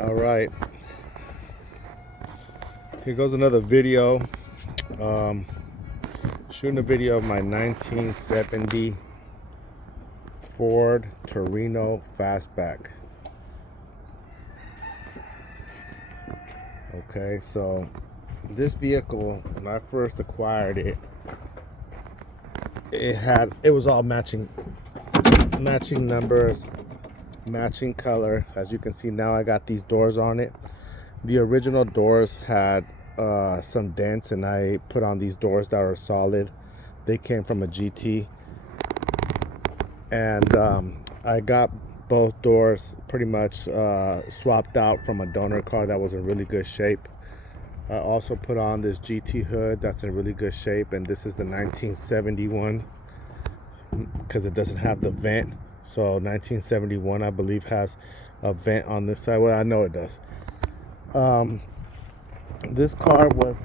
All right, here goes another video. Um, Shooting a video of my 1970 Ford Torino fastback. Okay, so this vehicle, when I first acquired it, it was all matching numbers, matching color. As you can see now, I got these doors on it. The original doors had some dents, and I put on these doors that are solid. They came from a GT, and I got both doors pretty much swapped out from a donor car that was in really good shape. I also put on this GT hood that's in really good shape, and this is the 1971 because it doesn't have the vent. So 1971, I believe, has a vent on this side. Well, I know it does. This car was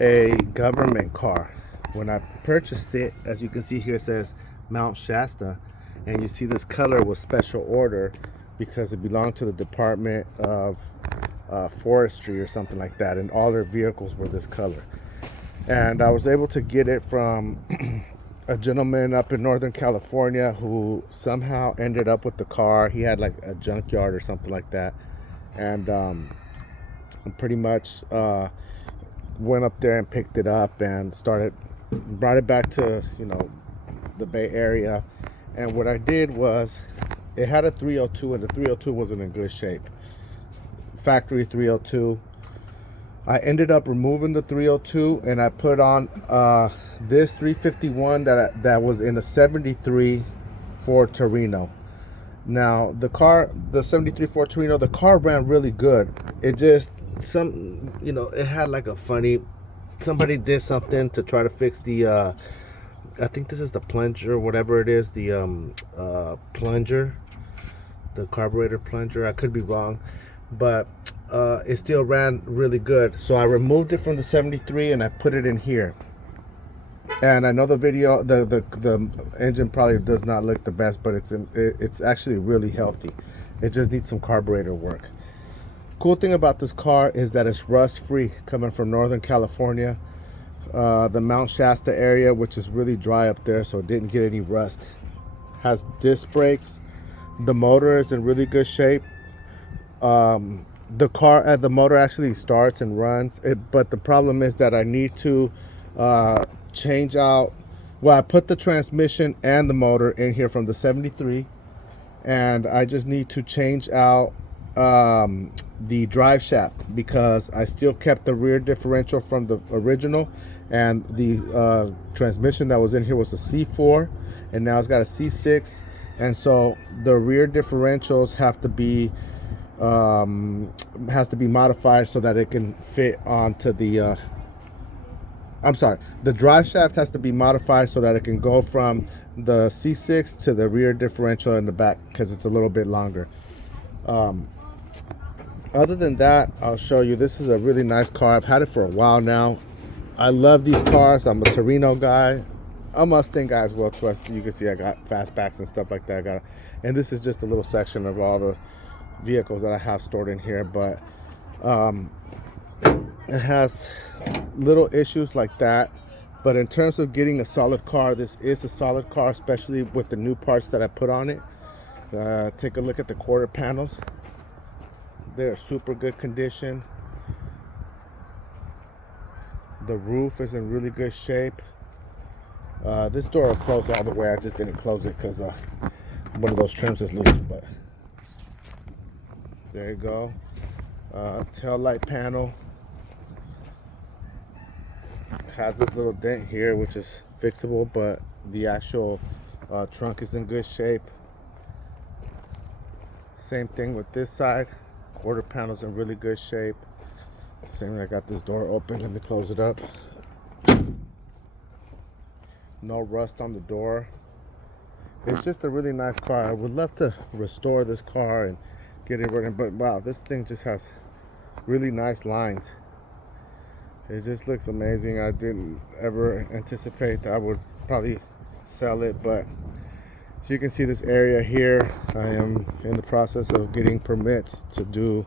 a government car. When I purchased it, as you can see here, it says Mount Shasta, and you see this color was special order because it belonged to the Department of Forestry or something like that, and all their vehicles were this color. And I was able to get it from a gentleman up in Northern California who somehow ended up with the car. He had like a junkyard or something like that, and pretty much went up there and picked it up and brought it back to the Bay Area. And what I did was, it had a 302, and the 302 wasn't in good shape, factory 302. I ended up removing the 302, and I put on this 351 that was in a 73 Ford Torino. Now the 73 Ford Torino, the car ran really good. It just it had like a funny, somebody did something to try to fix the I think this is the plunger, whatever it is, the plunger, the carburetor plunger. I could be wrong, but it still ran really good. So I removed it from the 73 and I put it in here. And I know the video, the engine probably does not look the best, but it's actually really healthy. It just needs some carburetor work. Cool thing about this car is that it's rust free, coming from Northern California, the Mount Shasta area, which is really dry up there, so it didn't get any rust. Has disc brakes. The motor is in really good shape. The motor actually starts and runs it, but the problem is that I need to change out, well, I put the transmission and the motor in here from the 73, and I just need to change out the drive shaft, because I still kept the rear differential from the original, and the transmission that was in here was a C4, and now it's got a C6, and so the rear differentials have to be modified so that it can fit onto the the drive shaft has to be modified so that it can go from the C6 to the rear differential in the back, because it's a little bit longer. Other than that, I'll show you. This is a really nice car. I've had it for a while now. I love these cars. I'm a Torino guy. I'm a Mustang guy as well too. As you can see, I got fastbacks and stuff like that. And this is just a little section of all the vehicles that I have stored in here, but it has little issues like that. But in terms of getting a solid car, this is a solid car, especially with the new parts that I put on it. Take a look at the quarter panels. They're super good condition. The roof is in really good shape. This door will close all the way. I just didn't close it because one of those trims is loose, but there you go. Tail light panel has this little dent here, which is fixable, but the actual trunk is in good shape. Same thing with this side. Quarter panel's in really good shape. Same, I got this door open. Let me close it up. No rust on the door. It's just a really nice car. I would love to restore this car and get it running, but wow, this thing just has really nice lines. It just looks amazing. I didn't ever anticipate that I would probably sell it, but so you can see this area here. I am in the process of getting permits to do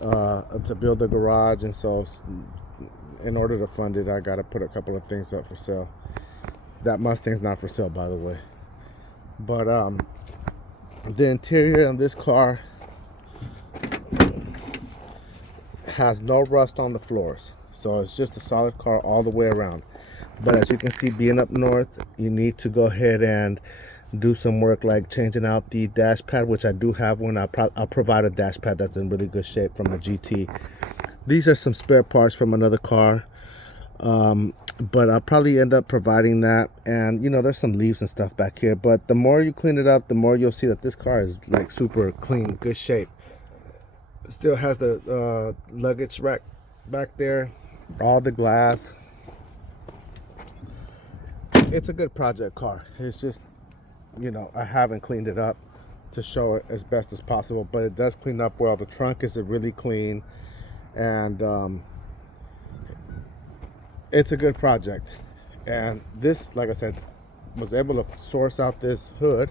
to build a garage, and so in order to fund it, I got to put a couple of things up for sale. That Mustang's not for sale, by the way. But the interior on this car has no rust on the floors, so it's just a solid car all the way around. But as you can see, being up north, you need to go ahead and do some work like changing out the dash pad, which I do have one. I'll provide a dash pad that's in really good shape from a GT. These are some spare parts from another car, but I'll probably end up providing that. And you know, there's some leaves and stuff back here, but the more you clean it up, the more you'll see that this car is like super clean, good shape. It still has the luggage rack back there, all the glass. It's a good project car. It's just, you know, I haven't cleaned it up to show it as best as possible, but it does clean up well. The trunk is really clean, and it's a good project. And this, like I said, was able to source out this hood.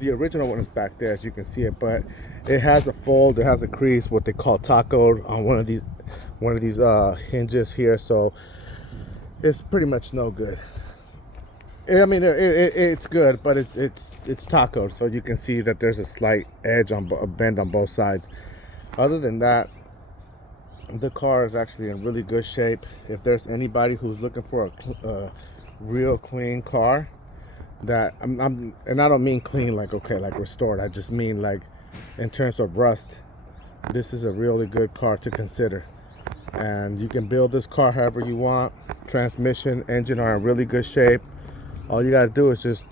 The original one is back there, as you can see it, but it has a fold, it has a crease, what they call tacoed on one of these hinges here, so it's pretty much no good. I mean, it's good, but it's tacoed, so you can see that there's a slight edge on a bend on both sides. Other than that, the car is actually in really good shape. If there's anybody who's looking for a real clean car, that and I don't mean clean like like restored. I just mean like in terms of rust, this is a really good car to consider. And you can build this car however you want. Transmission, engine are in really good shape. All you gotta do is just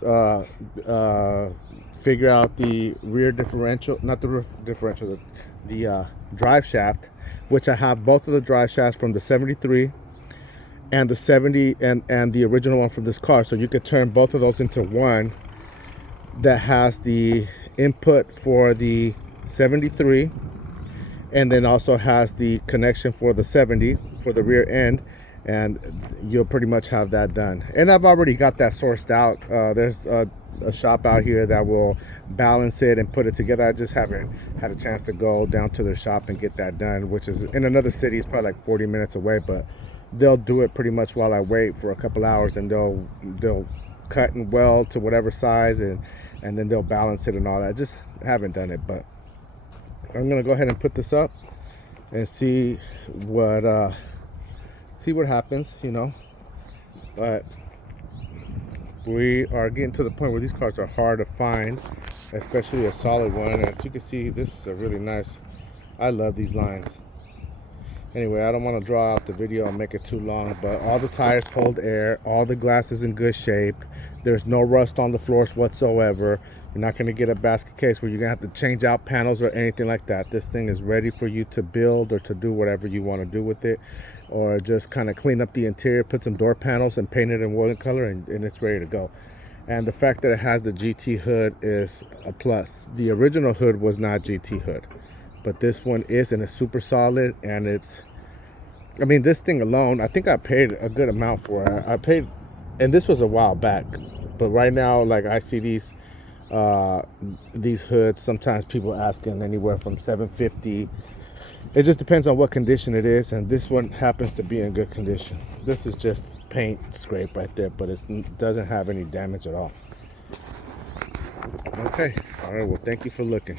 figure out the rear differential, not the rear differential, the drive shaft, which I have both of the drive shafts from the 73 and the 70 and the original one from this car. So you could turn both of those into one that has the input for the 73 and then also has the connection for the 70 for the rear end, and you'll pretty much have that done. And I've already got that sourced out. There's a shop out here that will balance it and put it together. I just haven't had a chance to go down to their shop and get that done, which is in another city. It's probably like 40 minutes away, but they'll do it pretty much while I wait for a couple hours, and they'll cut and weld to whatever size, and then they'll balance it and all that. I just haven't done it, but I'm gonna go ahead and put this up and see what happens, you know. But we are getting to the point where these cars are hard to find, especially a solid one. As you can see, this is a really nice, I love these lines. Anyway, I don't want to draw out the video and make it too long, but all the tires hold air, all the glass is in good shape, there's no rust on the floors whatsoever. You're not going to get a basket case where you're going to have to change out panels or anything like that. This thing is ready for you to build or to do whatever you want to do with it, or just kind of clean up the interior, put some door panels and paint it in wood color, and it's ready to go. And the fact that it has the GT hood is a plus. The original hood was not GT hood, but this one is, and it's super solid. And it's, I mean, this thing alone, I think I paid a good amount for it. I paid, and this was a while back, but right now, like, I see these hoods, sometimes people asking anywhere from $750. It just depends on what condition it is, and this one happens to be in good condition. This is just paint scrape right there, but it doesn't have any damage at all. Okay, all right, well, thank you for looking.